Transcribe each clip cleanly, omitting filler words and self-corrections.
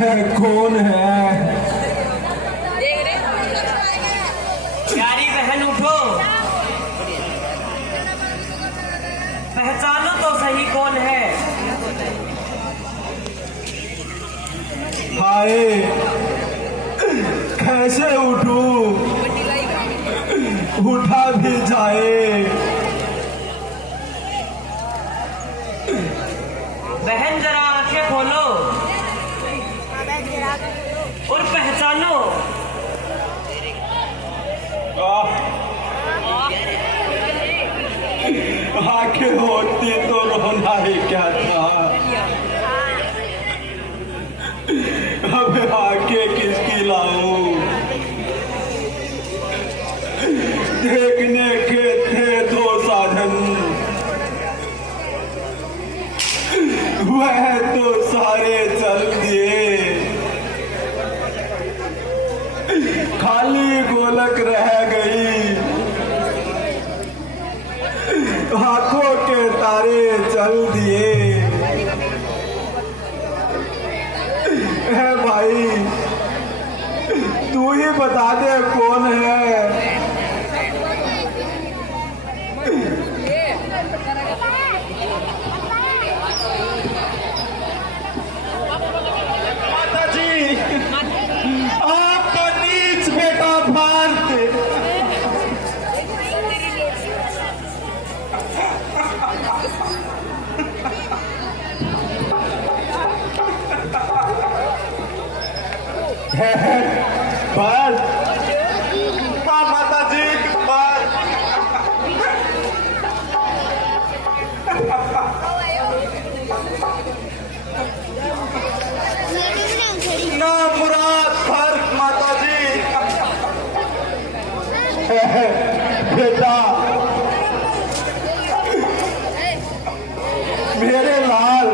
यह कौन है? प्यारी बहन उठो, पहचानो तो सही कौन है। हाय, कैसे उठूं? उठा भी जाए। बहन जरा आंखें खोलो और पहचानो। आंखें होती तो रोना ही क्या था। अब आंखें किसकी लाऊं? देखने के थे दो साधन, वह तो सारे चल दिए। खाली गोलक रह गई, आंखों के तारे चल दिए। है भाई, तू ही बता दे कौन है? माता जी, आप तो नीच बेटा भानते। बस माता जी, बस ना मुराद फर्क माता जी। बेटा, मेरे लाल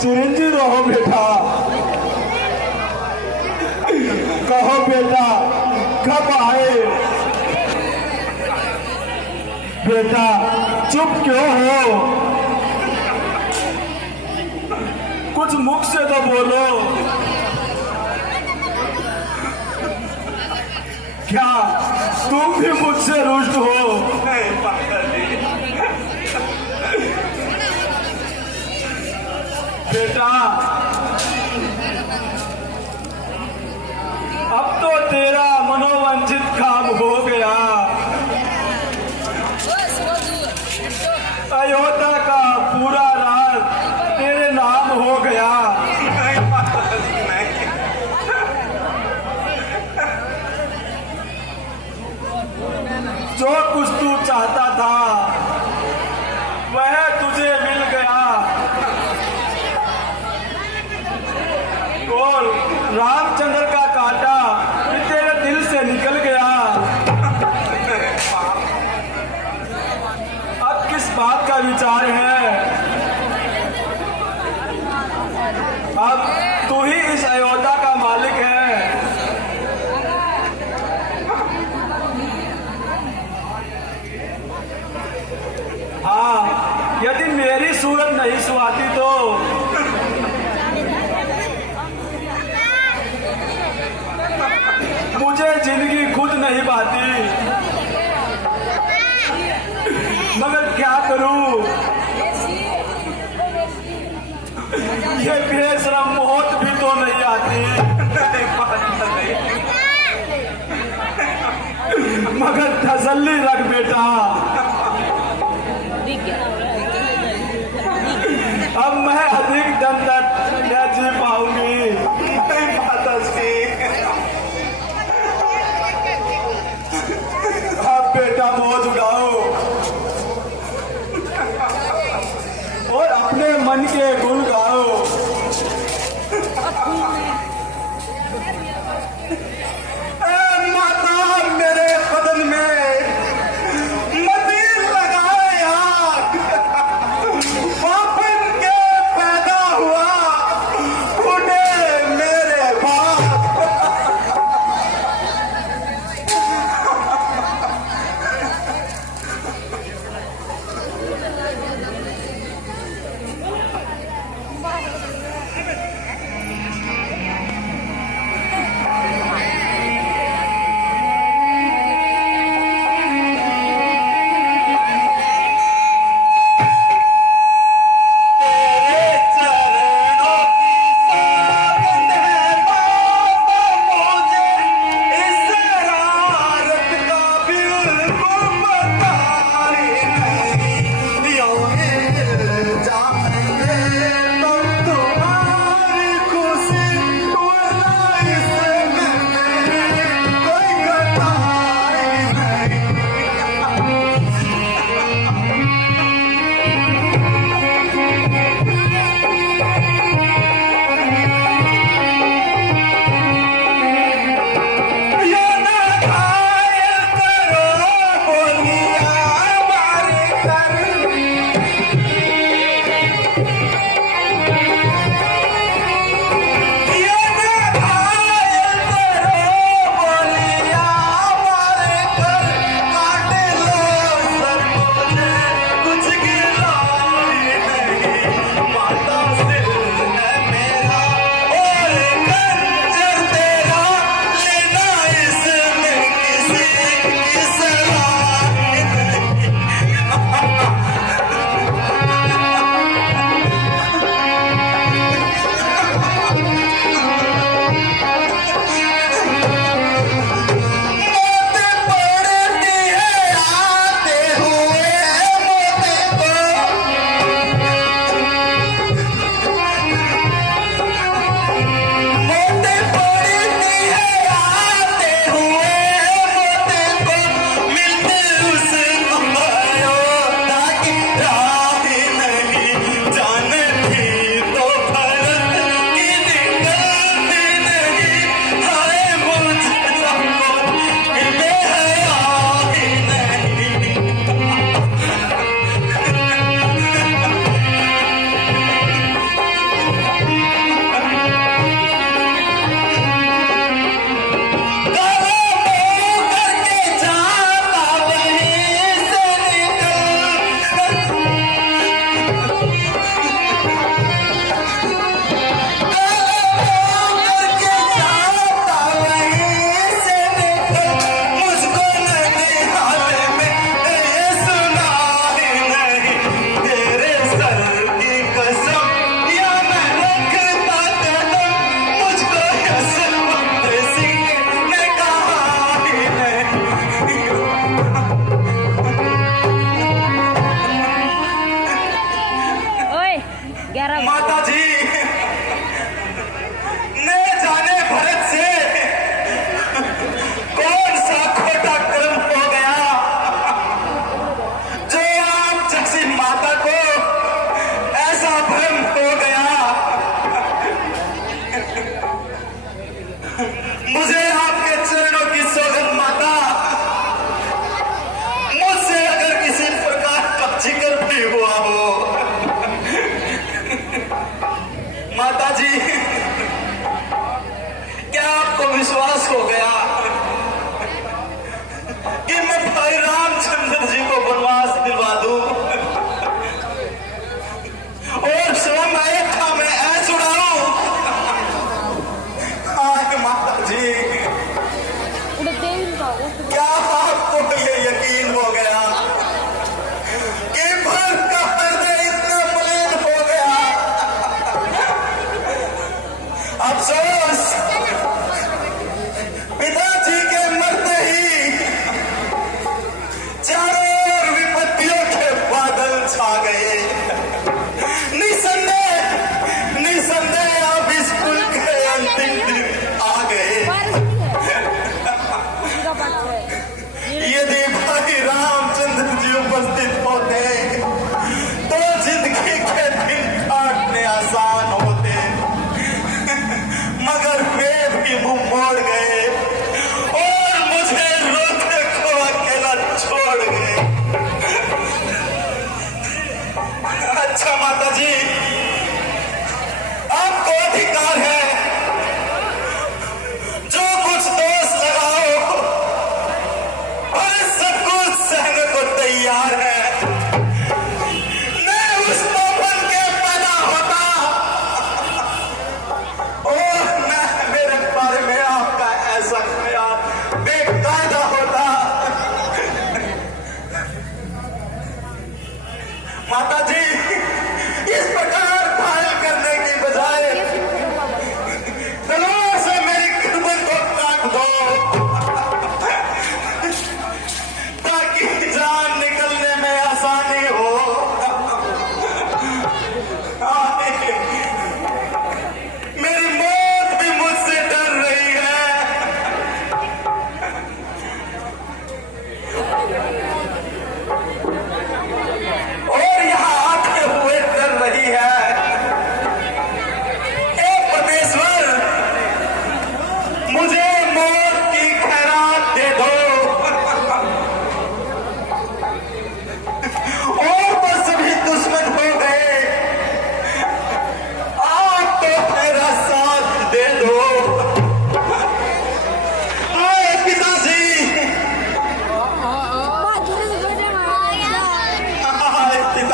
चिरंजीव रहो बेटा। कहो बेटा, कब आए? बेटा चुप क्यों हो? कुछ मुख से तो बोलो। क्या तुम भी मुझसे रुष्ट हो? बेटा, अब तो तेरा मनोवांछित काम हो गया। अयोध्या का पूरा राज तेरे नाम हो गया। जो कुछ तू चाहता था वह तुझे मिल गया और रामचंद्र का कांटा तेरे दिल से निकल गया। अब किस बात का विचार है? अब तू ही इस अयोध्या का मालिक है। हाँ, यदि मेरी सूरत नहीं सुहाती तो मुझे जिंदगी खुद नहीं पाती। मगर क्या करूं? ये बेशरम मौत भी तो नहीं आती। मगर तसल्ली रख बेटा, अब मैं अधिक दिन तक क्या जी पाऊंगी? माता जी, अब बेटा मौज उड़ाओ और अपने मन के गुण गाओ। माता मेरे बदन में मदीन लगाए आग, पापन के पैदा हुआ उन्हें मेरे बाप।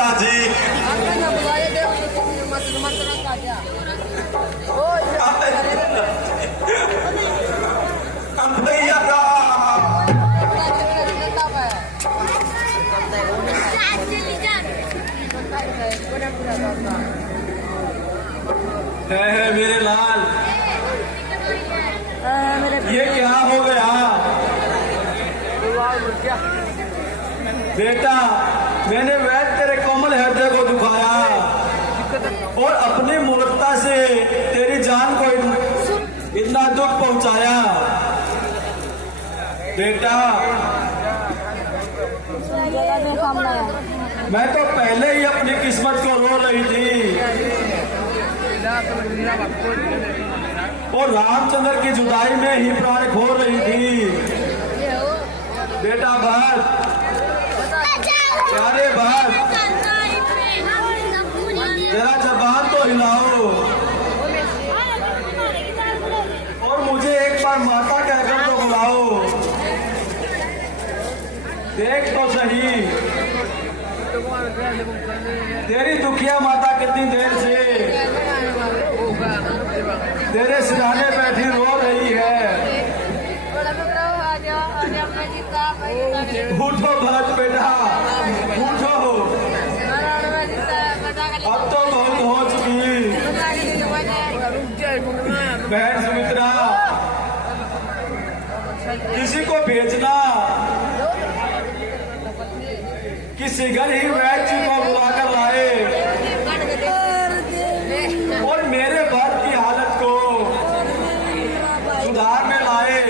पिताजी। भैया है मेरे लाल, ये क्या हो गया बेटा? मैंने वैद तेरे कोमल हृदय को दुखाया और अपनी मूर्खता से तेरी जान को इतना दुख पहुंचाया। बेटा मैं तो पहले ही अपनी किस्मत को रो रही थी और रामचंद्र की जुदाई में ही प्राण खो रही थी। बेटा भरत, प्यारे भरत, जरा जबान तो हिलाओ और मुझे एक बार माता कहकर तो बुलाओ। देख तो सही तेरी दुखिया माता कितनी देर से तेरे सिरहाने बैठी रो रही है। उठो भरत बेटा, उठो, अब तो बहुत हो चुकी। बहन सुमित्रा, किसी को भेजना कि शीघ्र ही वैद्य जी को बुलाकर लाए और मेरे भक्त की हालत को सुधार में लाए।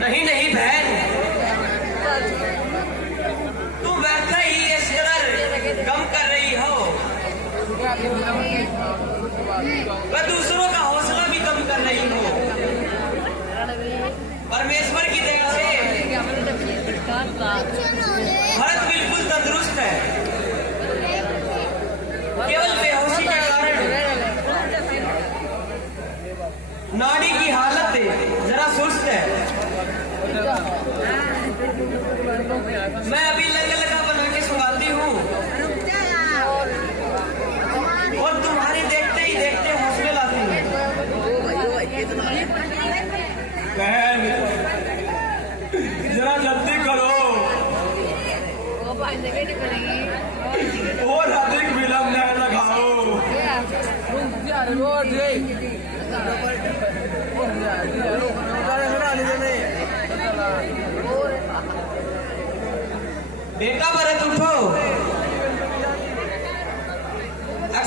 नहीं नहीं बहन, तू वैसा ही इस कदर गम कर रही हो, वह दूसरों का हौसला भी कम कर रही हो। परमेश्वर की दया से भरत बिल्कुल तंदुरुस्त है, केवल बेहोशी के कारण नाड़ी की हालत जरा सुस्त है। मैं अभी लंग लगा बना के सुनाती हूँ और तुम्हारी देखते ही देखते हौसले लाती हूँ। बहन जरा जल्दी करो और अधिक विलंब न लगाओ। बेटा भरत उठो,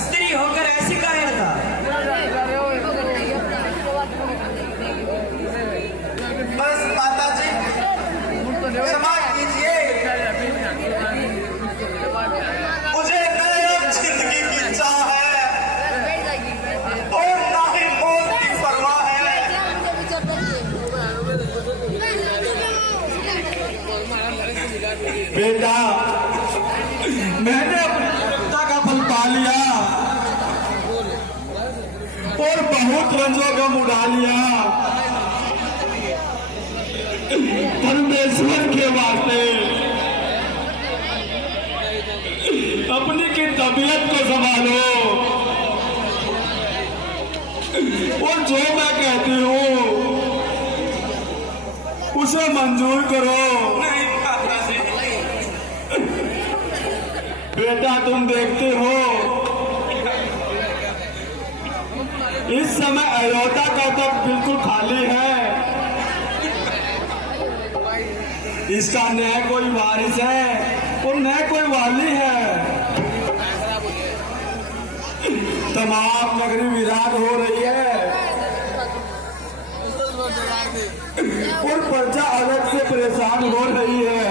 स्त्री होकर ऐसी कायरता। बस माता जी क्षमा कीजिए, मुझे नई जिंदगी की चाह है और ना ही मौत की परवाह है। बेटा मैंने अपनी तपस्या का फल पा लिया और बहुत रंजों का उड़ा लिया। परमेश्वर के वास्ते अपनी की तबीयत को संभालो और जो मैं कहती हूँ उसे मंजूर करो। बेटा तुम देखते हो इस समय अयोध्या का तख्त बिल्कुल खाली है, इसका न कोई वारिस है और न कोई वाली है। तमाम नगरी विराट हो रही है और प्रजा अलग से परेशान हो रही है।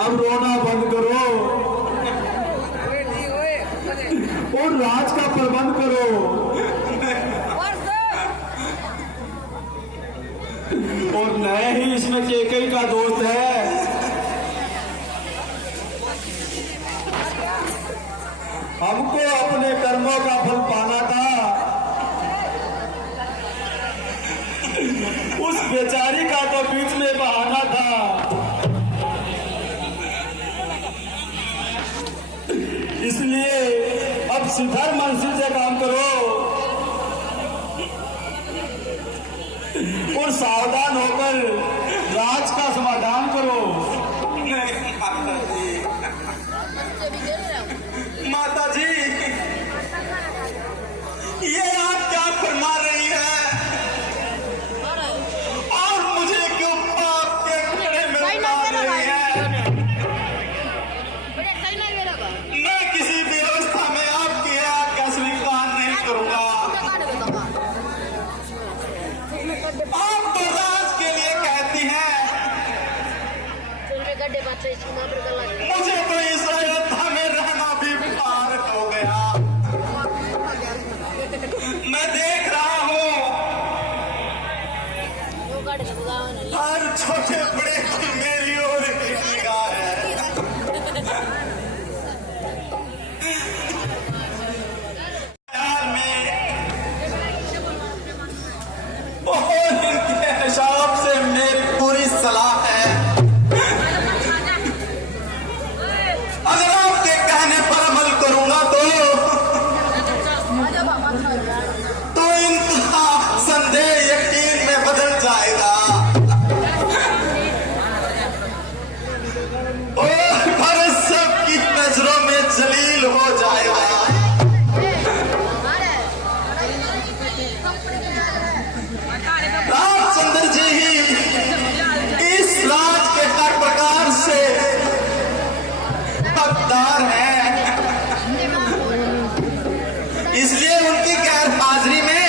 अब रोना बंद करो और राज का प्रबंध करो। इसमें केकई का दोस्त है। हमको अपने कर्मों का फल पाना था, उस बेचारी का तो बीच में बहाना था। इसलिए अब सिद्धर मंजिल से काम करो और सावधान होकर राज का समाधान करो। माता जी, ये आप क्या फरमा रही है और मुझे क्यों पाप के घड़े में डाल रही है? मैं किसी भी अवस्था में आपकी आज्ञा स्वीकार नहीं करूंगा। आप तो राज के लिए कहती हैं, मुझे तो इस अयोध्या में रहना भी पार हो गया। मैं देख रहा हूँ हर छोटे बड़े की मेरी ओर की निगाह है। ख्याल में और इनके हिसाब से मेरी पूरी सलाह है, अगर आपके कहने पर अमल करूंगा तो इनका संदेह यकीन में बदल जाएगा और भारत सबकी नजरों में जलील हो जाएगा। रामचंद्र जी ही इस राज के हर प्रकार से हकदार हैं, इसलिए उनकी गैर हाजिरी में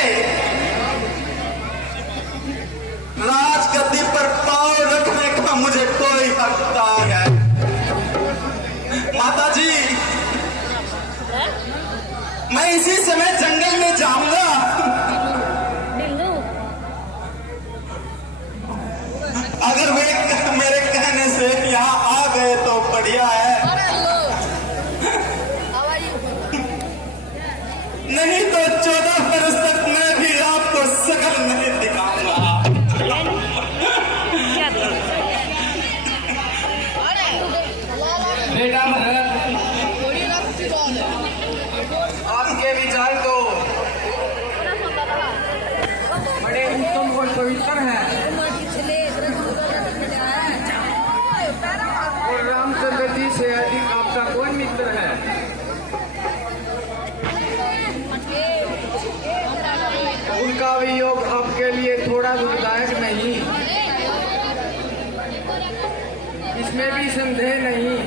राजगद्दी पर पांव रखने का मुझे कोई हकदार है। माता जी, मैं इसी समय जंगल में जाऊंगा। अगर वे मेरे कहने से यहाँ आ गए तो बढ़िया है, नहीं तो 14 बरस तक मैं भी आपको शकल नहीं दिखाऊंगा। बेटा भरत, आपके विचार तो बड़े उत्तम और पवित्र हैं और रामचंद्र जी से अधिक आपका कौन मित्र है? उनका वियोग आपके लिए थोड़ा दुखदायक नहीं, इसमें भी संदेह नहीं।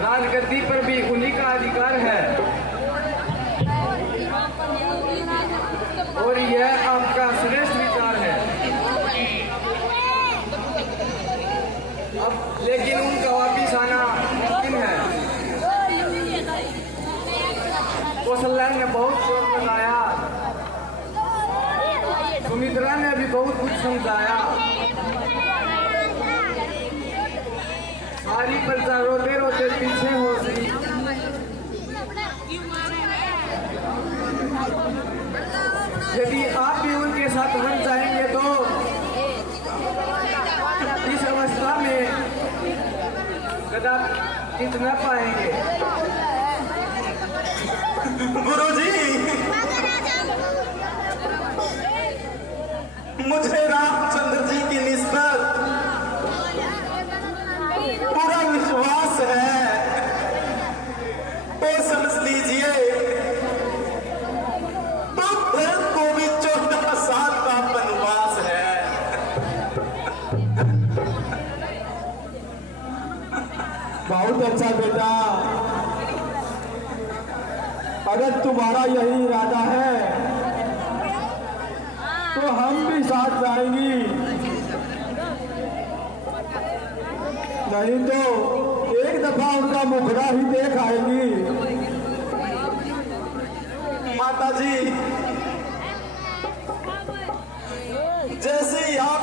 राजगद्दी पर भी उन्हीं का अधिकार है और यह आपका श्रेष्ठ विचार है। अब लेकिन उनका वापिस आना मुमकिन है। कौशल्या ने बहुत शोर लगाया, सुमित्रा ने भी बहुत कुछ समझाया, सारी प्रजा रोते रोते पीछे हो गई। यदि आप भी उनके साथ बन जाएंगे तो इस अवस्था में कदापि जीत न पाएंगे। गुरुजी, मुझे रामचंद्र जी की निस्बत पूरा विश्वास है, तो समझ लीजिए तो भरत को भी 14 साल का वनवास है। बहुत अच्छा बेटा, अगर तुम्हारा यही इरादा है तो हम भी साथ जाएंगी, नहीं तो एक दफा उनका मुखड़ा ही देख आएगी। माता जी, जैसे यहाँ